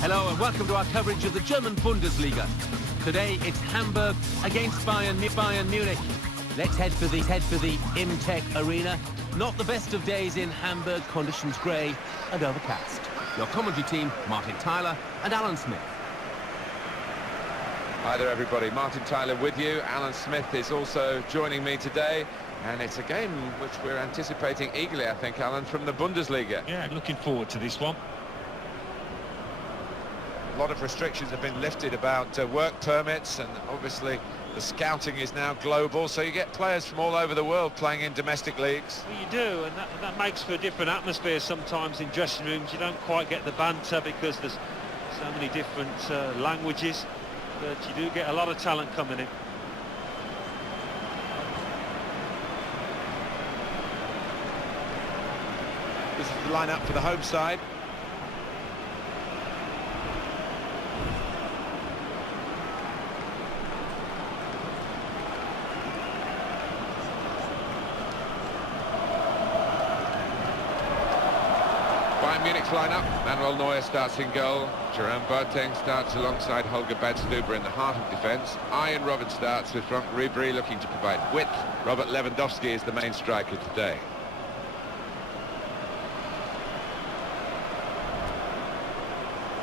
Hello and welcome to our coverage of the German Bundesliga. Today it's Hamburg against Bayern Munich. Let's head for the Imtech Arena. Not the best of days in Hamburg, conditions grey and overcast. Your commentary team, Martin Tyler and Alan Smith. Hi there everybody, Martin Tyler with you. Alan Smith is also joining me today. And it's a game which we're anticipating eagerly, I think, Alan, from the Bundesliga. Yeah, looking forward to this one. A lot of restrictions have been lifted about work permits, and obviously the scouting is now global, so you get players from all over the world playing in domestic leagues. Well, you do, and that makes for a different atmosphere sometimes in dressing rooms. You don't quite get the banter because there's so many different languages, but you do get a lot of talent coming in. This is the lineup for the home side. Bayern Munich's lineup. Manuel Neuer starts in goal. Jerome Boateng starts alongside Holger Badstuber in the heart of defence. Ian Robben starts with Frank Ribery looking to provide width. Robert Lewandowski is the main striker today.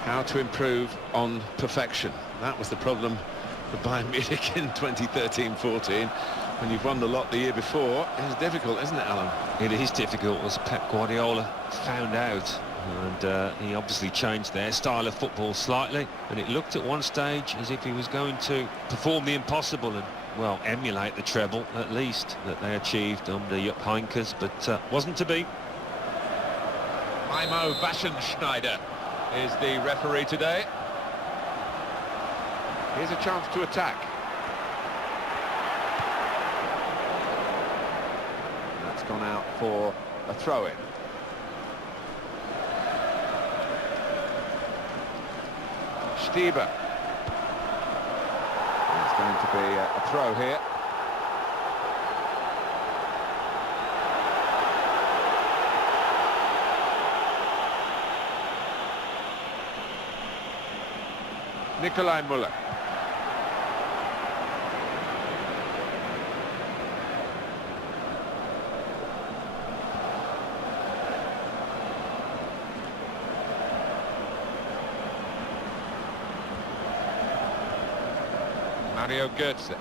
How to improve on perfection. That was the problem for Bayern Munich in 2013-14. When you've won the lot the year before, it's difficult, isn't it, Alan? It is difficult, as Pep Guardiola found out. And he obviously changed their style of football slightly. And it looked at one stage as if he was going to perform the impossible and, well, emulate the treble, at least, that they achieved under Jupp Heynckes, but wasn't to be. Mimo Waschenschneider is the referee today. Here's a chance to attack. That's gone out for a throw-in. Stieber. It's going to be a throw here. Nikolai Müller. Mario Götze.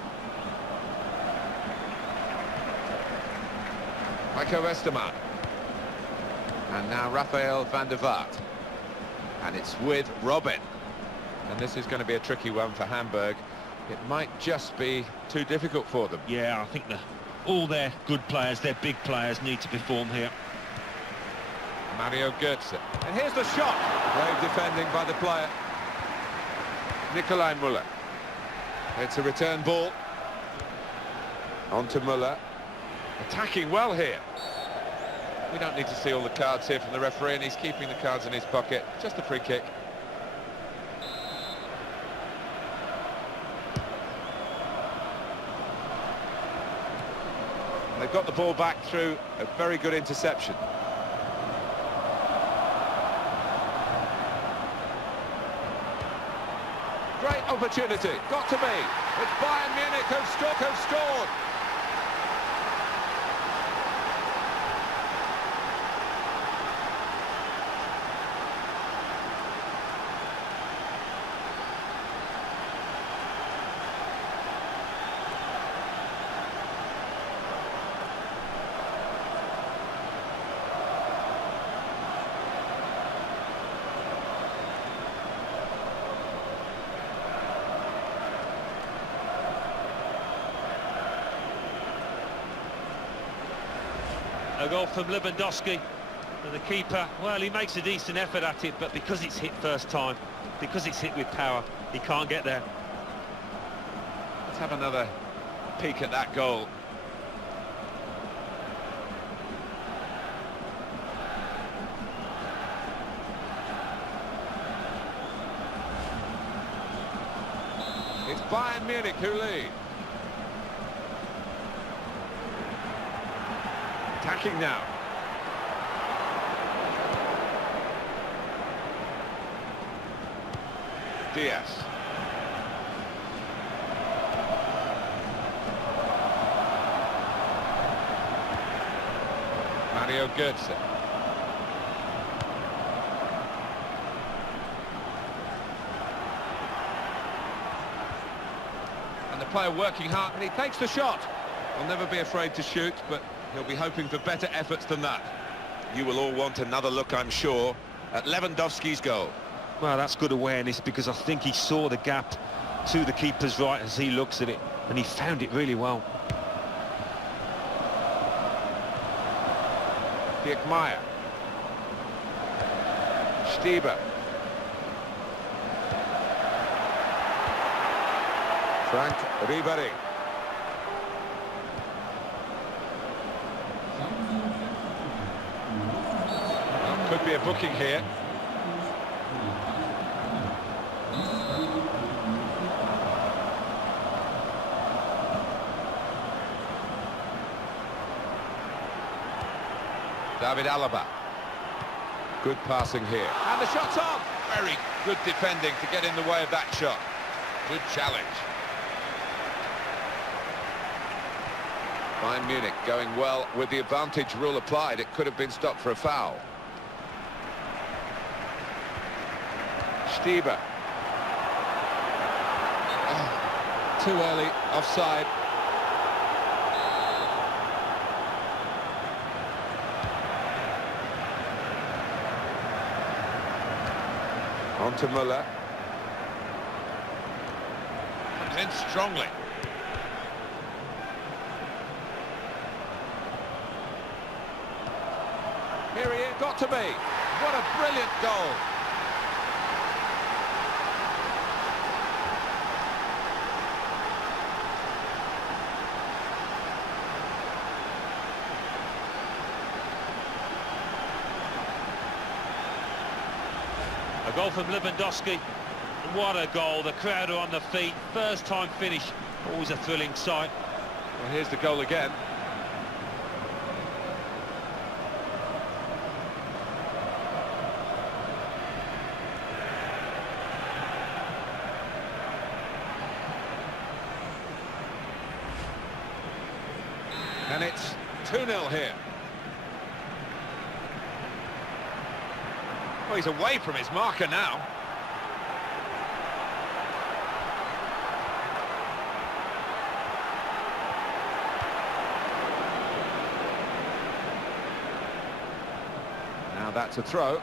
Michael Westermann. And now Raphael van der Vaart. And it's with Robben. And this is going to be a tricky one for Hamburg. It might just be too difficult for them. Yeah, I think all their good players, their big players, need to perform here. Mario Götze. And here's the shot. Brave defending by the player. Nikolai Müller. It's a return ball. On to Müller. Attacking well here. We don't need to see all the cards here from the referee, and he's keeping the cards in his pocket. Just a free kick. They've got the ball back through a very good interception. Great opportunity, got to be. It's Bayern Munich who've scored. A goal from Lewandowski, and the keeper, well, he makes a decent effort at it, but because it's hit first time, because it's hit with power, he can't get there. Let's have another peek at that goal. It's Bayern Munich who lead. Attacking now. Diaz. Mario Götze. And the player working hard, and he takes the shot. He'll never be afraid to shoot, but he'll be hoping for better efforts than that. You will all want another look, I'm sure, at Lewandowski's goal. Well, that's good awareness, because I think he saw the gap to the keeper's right as he looks at it, and he found it really well. Dirk Meyer. Stieber. Frank Ribéry. Could be a booking here. David Alaba. Good passing here. And the shot's on! Very good defending to get in the way of that shot. Good challenge. Bayern Munich going well with the advantage rule applied. It could have been stopped for a foul. Stieber. Oh, too early, offside. On to Müller. Comes in strongly. Here he is, got to be. What a brilliant goal. A goal from Lewandowski. What a goal. The crowd are on the feet. First time finish. Always a thrilling sight. Well, here's the goal again. And it's 2-0 here. Well, he's away from his marker now. Now that's a throw.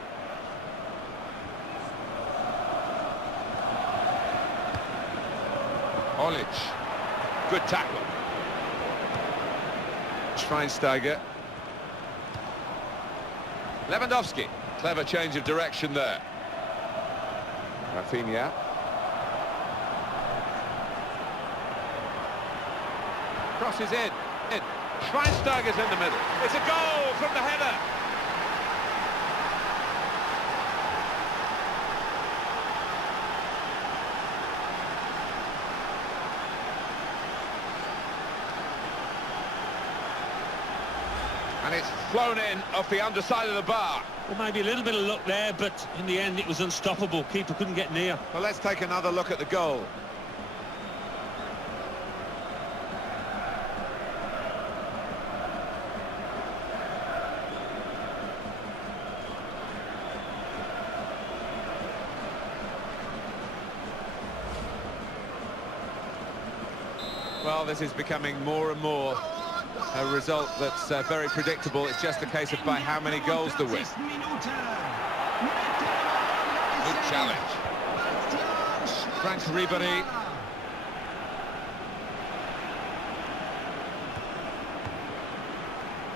Olic. Good tackle. Schweinsteiger. Lewandowski. Clever change of direction there. Rafinha. Crosses in. Schweinsteiger's in the middle. It's a goal from the header. And it's flown in off the underside of the bar. Well, maybe a little bit of luck there, but in the end it was unstoppable. Keeper couldn't get near. Well, let's take another look at the goal. Well, this is becoming more and more a result that's very predictable. It's just a case of by how many goals they win. Good challenge. Frank Ribéry.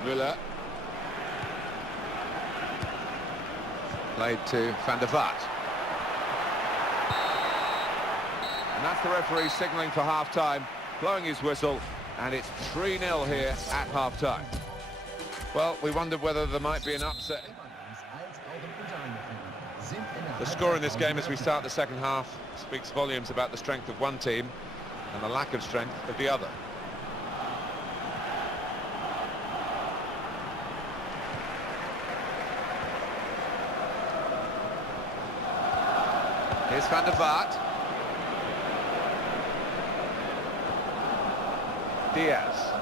Müller. Played to Van der Vaart. And that's the referee signalling for half-time, blowing his whistle, and it's 3-0 here at half-time. Well, we wondered whether there might be an upset. The score in this game as we start the second half speaks volumes about the strength of one team and the lack of strength of the other. Here's Van der Vaart. Diaz.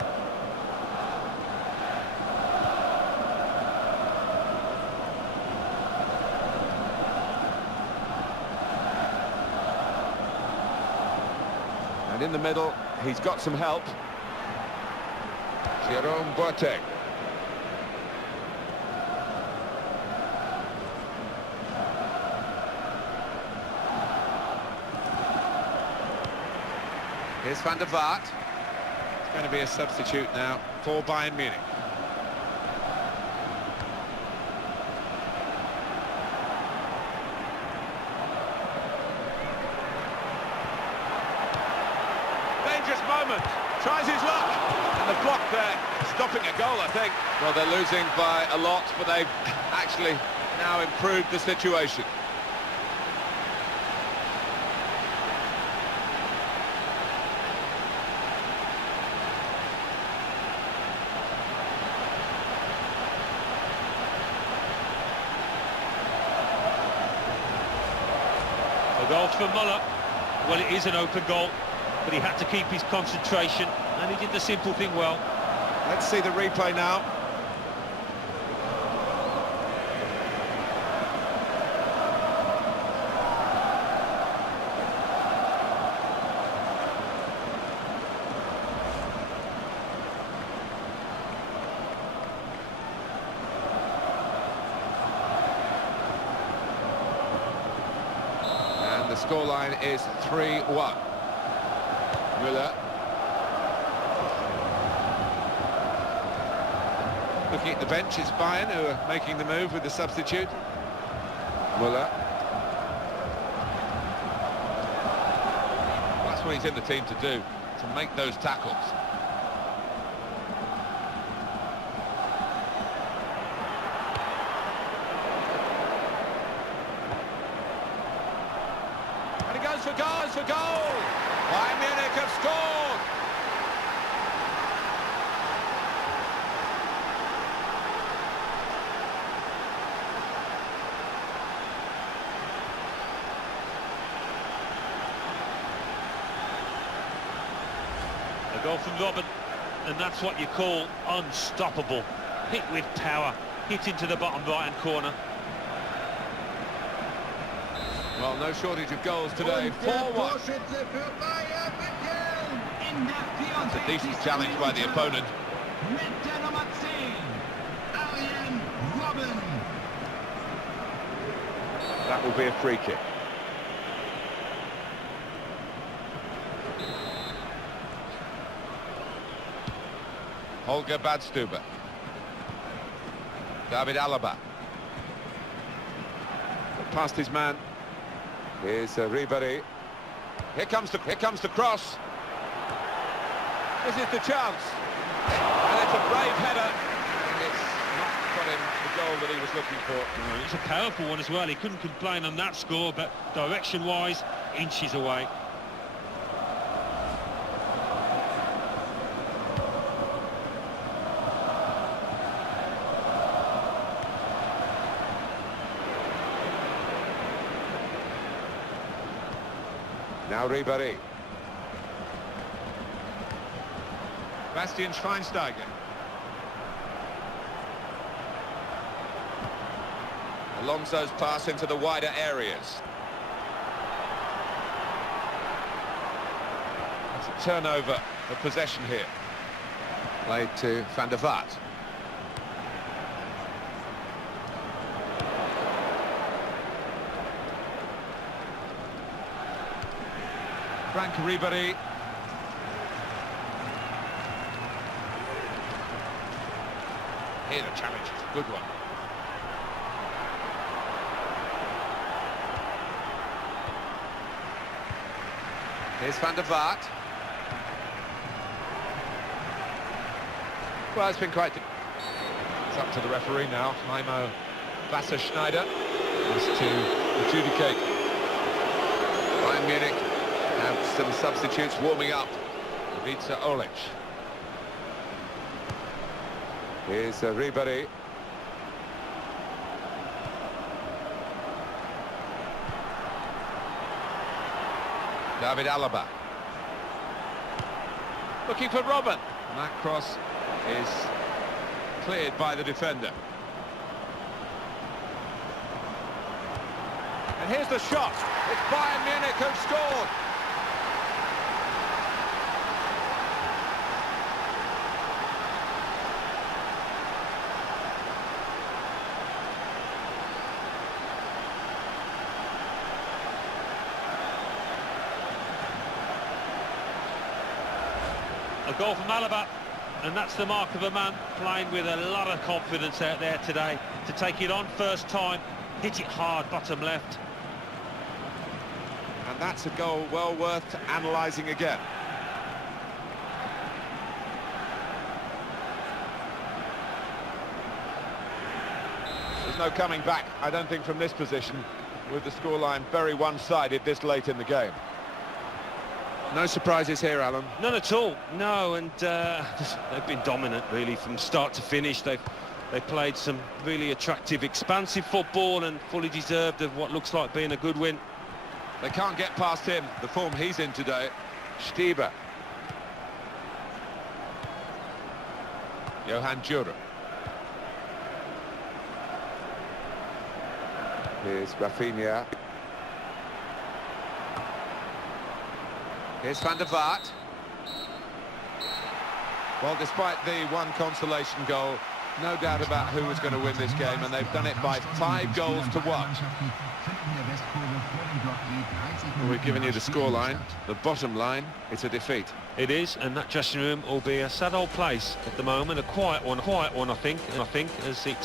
And in the middle, he's got some help. Jerome Boateng. Here's Van der Vaart. It's going to be a substitute now for Bayern Munich. Dangerous moment. Tries his luck. And the block there, stopping a goal, I think. Well, they're losing by a lot, but they've actually now improved the situation. A goal for Muller. Well, it is an open goal, but he had to keep his concentration, and he did the simple thing well. Let's see the replay now. And the scoreline is 3-1. Müller. Looking at the bench, it's Bayern who are making the move with the substitute. Müller. That's what he's in the team to do, to make those tackles. And he goes for goal! Bayern Munich have scored! A goal from Robin, and that's what you call unstoppable. Hit with power, hit into the bottom right-hand corner. Well, no shortage of goals today. 4-1. It's a decent challenge by the opponent. That will be a free kick. Holger Badstuber. David Alaba. Past his man. Here's Ribéry. Here comes the cross. This is the chance. And it's a brave header. It's not got him the goal that he was looking for. No, it's a powerful one as well. He couldn't complain on that score, but direction-wise, inches away. Now Ribéry. Bastian Schweinsteiger. Alonso's pass into the wider areas. It's a turnover of possession here. Played to Van der Vaart. Frank Ribéry. Here the challenge is a good one. Here's Van der Vaart. Well, it's been quite... It's up to the referee now, Heimo Wasserschneider, has to adjudicate. Bayern Munich have some substitutes warming up. Ivica Olic. Here's Ribéry. David Alaba. Looking for Robin. And that cross is cleared by the defender. And here's the shot. It's Bayern Munich who've scored. A goal from Alaba, and that's the mark of a man playing with a lot of confidence out there today. To take it on first time, hit it hard, bottom left. And that's a goal well worth analysing again. There's no coming back, I don't think, from this position, with the scoreline very one-sided this late in the game. No surprises here, Alan. None at all, no, and they've been dominant really from start to finish. They played some really attractive, expansive football and fully deserved of what looks like being a good win. They can't get past him, the form he's in today. Stieber. Johan Jura. Here's Rafinha. Here's Van der Vaart. Well, despite the one consolation goal, no doubt about who was going to win this game, and they've done it by 5 goals to 1. Well, we've given you the scoreline. The bottom line, it's a defeat. It is, and that dressing room will be a sad old place at the moment, a quiet one, I think, as it sinks